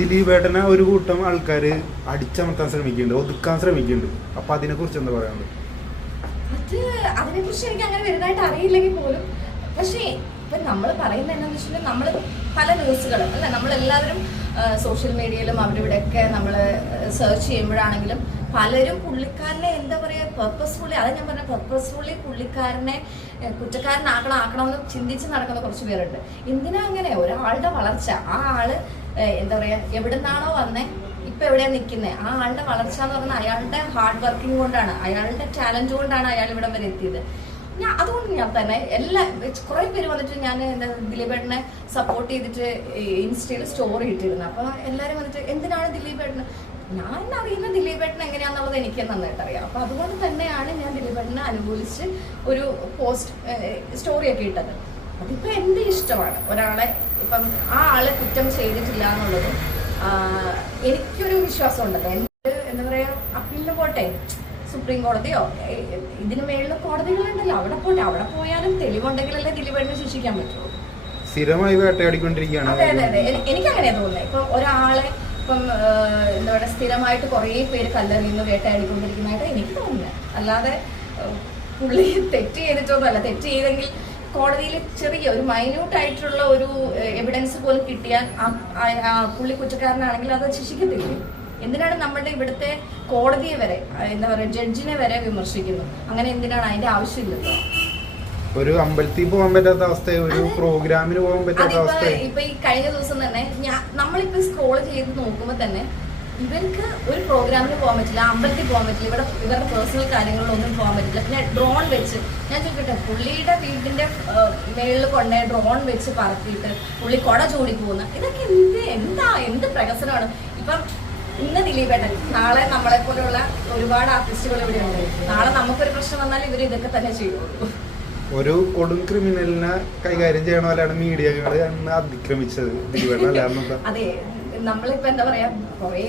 ദിലീപേട്ടനെ ഒരു കൂട്ടം ആൾക്കാർ അടിച്ചമർത്താൻ ശ്രമിക്കുന്നുണ്ട് ഒതുക്കാൻ ശ്രമിക്കുന്നുണ്ട്. അപ്പൊ അതിനെ കുറിച്ച് എന്താ പറയാനുള്ളത്? അത് അതിനെ എനിക്ക് അങ്ങനെ വലുതായിട്ട് അറിയില്ലെങ്കിൽ പോലും പക്ഷേ ഇപ്പൊ നമ്മൾ പറയുന്നത് എന്താണെന്ന് വെച്ചിട്ടുണ്ടെങ്കിൽ നമ്മൾ പല ന്യൂസുകളും അല്ല? നമ്മളെല്ലാവരും സോഷ്യൽ മീഡിയയിലും അവിടെ ഇവിടെയൊക്കെ നമ്മൾ സെർച്ച് ചെയ്യുമ്പോഴാണെങ്കിലും പലരും പുള്ളിക്കാരനെ എന്താ പറയുക പെർപ്പസ്ഫുള്ളി അത് ഞാൻ പറഞ്ഞ പെർപ്പസ്ഫുള്ളി പുള്ളിക്കാരനെ കുറ്റക്കാരനാക്കണം ആക്കണമെന്ന് ചിന്തിച്ച് നടക്കുന്ന കുറച്ച് പേരുണ്ട്. എന്തിനാ അങ്ങനെ? ഒരാളുടെ വളർച്ച. ആ ആൾ എന്താ പറയാ എവിടുന്നാണോ വന്നേ ഇപ്പൊ എവിടെയാ നിൽക്കുന്നത് ആ ആളുടെ വളർച്ച എന്ന് പറഞ്ഞാൽ അയാളുടെ ഹാർഡ് വർക്കിംഗ് കൊണ്ടാണ് അയാളുടെ ടാലന്റ് കൊണ്ടാണ് അയാൾ ഇവിടം വരെ എത്തിയത്. ഞാൻ അതുകൊണ്ട് ഞാൻ തന്നെ എല്ലാ കുറെ പേര് വന്നിട്ട് ഞാൻ എന്താ ദിലീപേട്ടനെ സപ്പോർട്ട് ചെയ്തിട്ട് ഇൻസ്റ്റയിൽ സ്റ്റോറി ഇട്ടിരുന്നു. അപ്പൊ എല്ലാരും വന്നിട്ട് എന്തിനാണ് ദിലീപേട്ടന്? ഞാൻ അറിയുന്ന ദിലീപേട്ടൻ എങ്ങനെയാന്നുള്ളത് എനിക്ക് നന്നായിട്ട് അറിയാം. അപ്പൊ അതുകൊണ്ട് തന്നെയാണ് ഞാൻ ദിലീപേട്ടനെ അനുകൂലിച്ച് ഒരു പോസ്റ്റ് സ്റ്റോറി ഒക്കെ ഇട്ടത്. അതിപ്പോ എന്റെ ഇഷ്ടമാണ്. ഒരാളെ ഇപ്പം ആ ആളെ കുറ്റം ചെയ്തിട്ടില്ല എന്നുള്ളതും എനിക്കൊരു വിശ്വാസം ഉണ്ടല്ലോ എന്റെ എന്താ പറയാ അപ്പീലിന് പോട്ടെ സുപ്രീം കോടതിയോ ഇതിനു മേളിൽ കോടതികളുണ്ടല്ലോ. അവിടെ പോട്ടെ അവിടെ പോയാലും തെളിവുണ്ടെങ്കിലല്ലേ ദിലീപേടിനെ ശിക്ഷിക്കാൻ പറ്റുള്ളൂ. സ്ഥിരമായി വേട്ടയാടിക്കൊണ്ടിരിക്കുകയാണ്. അതെ അതെ അതെ. എനിക്ക് എനിക്കങ്ങനെ തോന്നുന്നത് ഇപ്പൊ ഒരാളെ ഇപ്പം എന്താ പറയുക സ്ഥിരമായിട്ട് കുറേ പേര് കല്ലെറിയുന്നു വേട്ടയാടിക്കൊണ്ടിരിക്കുന്നതായിട്ട് എനിക്ക് തോന്നുന്നത് അല്ലാതെ പുള്ളി തെറ്റ് ചെയ്തിട്ടൊന്നുമല്ല. തെറ്റ് ചെയ്തെങ്കിൽ കോടതിയിൽ ചെറിയ ഒരു മൈന്യൂട്ട് ആയിട്ടുള്ള ഒരു എവിഡൻസ് പോലും കിട്ടിയാൽ പുള്ളി കുറ്റക്കാരനാണെങ്കിൽ അത് ശിക്ഷിക്കത്തില്ലേ. എന്തിനാണ് നമ്മുടെ ഇവിടുത്തെ കോടതിയെ വരെ എന്താ പറയുക ജഡ്ജിനെ വരെ വിമർശിക്കുന്നു അങ്ങനെ എന്തിനാണ് അതിന്റെ ആവശ്യമില്ലല്ലോ ഒരു അമ്പലത്തിൽ പോകാൻ പറ്റാത്ത അവസ്ഥ ഒരു പ്രോഗ്രാമിന് പോകാൻ പറ്റാത്ത അവസ്ഥ. ഇപ്പൊ ഈ കഴിഞ്ഞ ദിവസം തന്നെ നമ്മളിപ്പോ സ്ക്രോൾ ചെയ്ത് നോക്കുമ്പോൾ തന്നെ ഇവർക്ക് ഒരു പ്രോഗ്രാമിന് പോകാൻ പറ്റില്ല അമ്പലത്തിൽ പോകാൻ പറ്റില്ല ഇവിടെ ഇവരുടെ പേഴ്സണൽ കാര്യങ്ങളിലൊന്നും പോകാൻ പറ്റില്ല. പിന്നെ ഡ്രോൺ വെച്ച് ഞാൻ ചോദിക്കട്ടെ പുള്ളിയുടെ വീടിന്റെ മേളിൽ കൊണ്ടേ ഡ്രോൺ വെച്ച് പറത്തിയിട്ട് പുള്ളി കൊട ചൂടി പോകുന്ന ഇതൊക്കെ എന്ത് എന്താ എന്ത് പ്രകസനമാണ് ഇപ്പം ഇന്ന് ദിലീപേട്ടൻ നാളെ നമ്മളെ പോലെയുള്ള ഒരുപാട് ആർട്ടിസ്റ്റുകൾ ഇവിടെ ഉണ്ട്. നാളെ നമുക്കൊരു പ്രശ്നം വന്നാൽ ഇവർ ഇതൊക്കെ തന്നെ ചെയ്യുള്ളൂ ഒരു കൊടും ക്രിമിനലിനെ കൈകാര്യം ചെയ്യണ പോലെയാണ് മീഡിയകൾ അന്ന് അതിക്രമിച്ചത് ദിലീപേട്ടൻ അതെ. നമ്മളിപ്പോ എന്താ പറയാ കൊറേ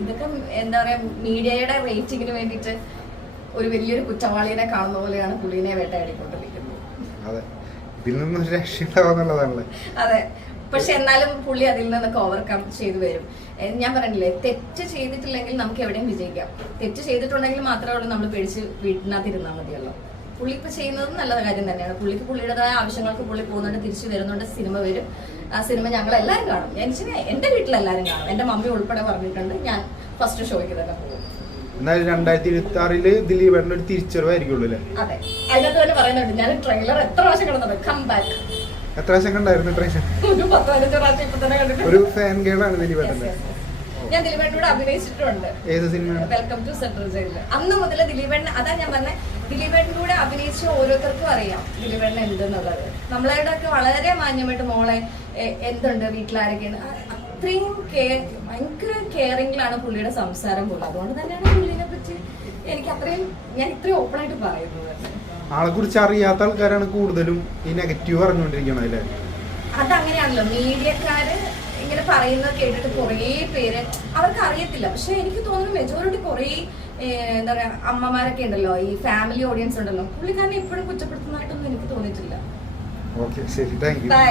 ഇതൊക്കെ എന്താ പറയാ മീഡിയയുടെ റേറ്റിങ്ങിന് വേണ്ടിയിട്ട് ഒരു വലിയൊരു കുറ്റവാളിനെ കാണുന്ന പോലെയാണ് പുള്ളിനെ വേട്ടയാടിക്കൊണ്ടിരിക്കുന്നത്. അതെ. ഇതിൽ നിന്നും ഒരു രക്ഷയുണ്ടാവുന്നുള്ളതാണല്ലേ അതെ. പക്ഷെ എന്നാലും പുള്ളി അതിൽ നിന്നൊക്കെ ഓവർകം ചെയ്തു വരും. ഞാൻ പറഞ്ഞില്ലേ തെറ്റ് ചെയ്തിട്ടില്ലെങ്കിൽ നമുക്ക് എവിടെയും വിജയിക്കാം. തെറ്റ് ചെയ്തിട്ടുണ്ടെങ്കിൽ മാത്രമേ ഉള്ളൂ നമ്മൾ പേടിച്ച് വീട്ടിനകത്ത് ഇരുന്നാൽ മതിയല്ലോ. പുള്ളി ഇപ്പൊ ചെയ്യുന്നത് നല്ല കാര്യം തന്നെയാണ്. പുള്ളിക്ക് പുള്ളിയുടേതായ ആവശ്യങ്ങൾക്ക് പുള്ളി പോകുന്നുണ്ട് തിരിച്ചു വരുന്നുണ്ട് സിനിമ വരും. ആ സിനിമ ഞങ്ങൾ എല്ലാവരും കാണും. എനിക്ക് എന്റെ വീട്ടിലെല്ലാവരും കാണും. എന്റെ മമ്മി ഉൾപ്പെടെ പറഞ്ഞിട്ടുണ്ട് ഞാൻ ഫസ്റ്റ് ഷോയ്ക്ക് തന്നെ പോകും. എന്നാലും രണ്ടായിരത്തി ഇരുപത്തി ആറിൽ ദിലീപേട്ടന്റെ ഒരു തിരിച്ചറിവായിരിക്കുള്ളൂ അല്ലേ? അതെ. അതിനകത്ത് തന്നെ പറയുന്നുണ്ട് ഞാൻ ട്രെയിലർ എത്ര പ്രാവശ്യം കിടന്നത് കം ബാക്ക് എത്ര പ്രാവശ്യം കണ്ടായിരുന്നു ട്രെയിലർ ഒരു ഫാൻ ഗേളാണ് ആണ് ദിലീപേട്ടന്റെ. ഞാൻ ദിലീപേട്ടനോട് അഭിനയിച്ചിട്ടുണ്ട്. ഏത് സിനിമയാണ്? വെൽക്കം ടു സെൻട്രൽ ജയിലിൽ അന്ന് മുതൽ ദിലീപേട്ടൻ അതാ ഞാൻ പറഞ്ഞ ദിലീപേട്ടൻ കൂടെ അഭിനയിച്ച ഓരോരുത്തർക്കും അറിയാം ദിലീപേട്ടൻ എന്തെന്നുള്ളത്. ഒക്കെ വളരെ മാന്യമായിട്ട് മോളെ എന്തുണ്ട് വീട്ടിലാരൊക്കെയാണ് അത്രയും കെയർ ഭയങ്കര കെയറിംഗിലാണ് പുള്ളിയുടെ സംസാരം പോലും. അതുകൊണ്ട് തന്നെയാണ് പുള്ളിനെ പറ്റി എനിക്ക് അത്രയും ഞാൻ ഇത്രയും ഓപ്പൺ ആയിട്ട് പറയുന്നത്. ആളെ കുറിച്ച് അറിയാത്ത ആൾക്കാരാണ് കൂടുതലും ഈ നെഗറ്റീവ് പറഞ്ഞുകൊണ്ടിരിക്കണത് അല്ലേ? അതങ്ങനെയാണല്ലോ. മീഡിയക്കാര് ഇങ്ങനെ പറയുന്നത് കേട്ടിട്ട് കുറേ പേര് അവർക്ക് അറിയത്തില്ല പക്ഷെ എനിക്ക് തോന്നുന്നു മെജോറിറ്റി കുറേ എന്താ പറയാ അമ്മമാരൊക്കെ ഉണ്ടല്ലോ ഈ ഫാമിലി ഓഡിയൻസ് ഉണ്ടല്ലോ. പുള്ളിക്കാരനെ എപ്പോഴും കുറ്റപ്പെടുത്തുന്നതായിട്ടൊന്നും എനിക്ക് തോന്നിയിട്ടില്ല. ഓക്കെ ശരി. Thank you by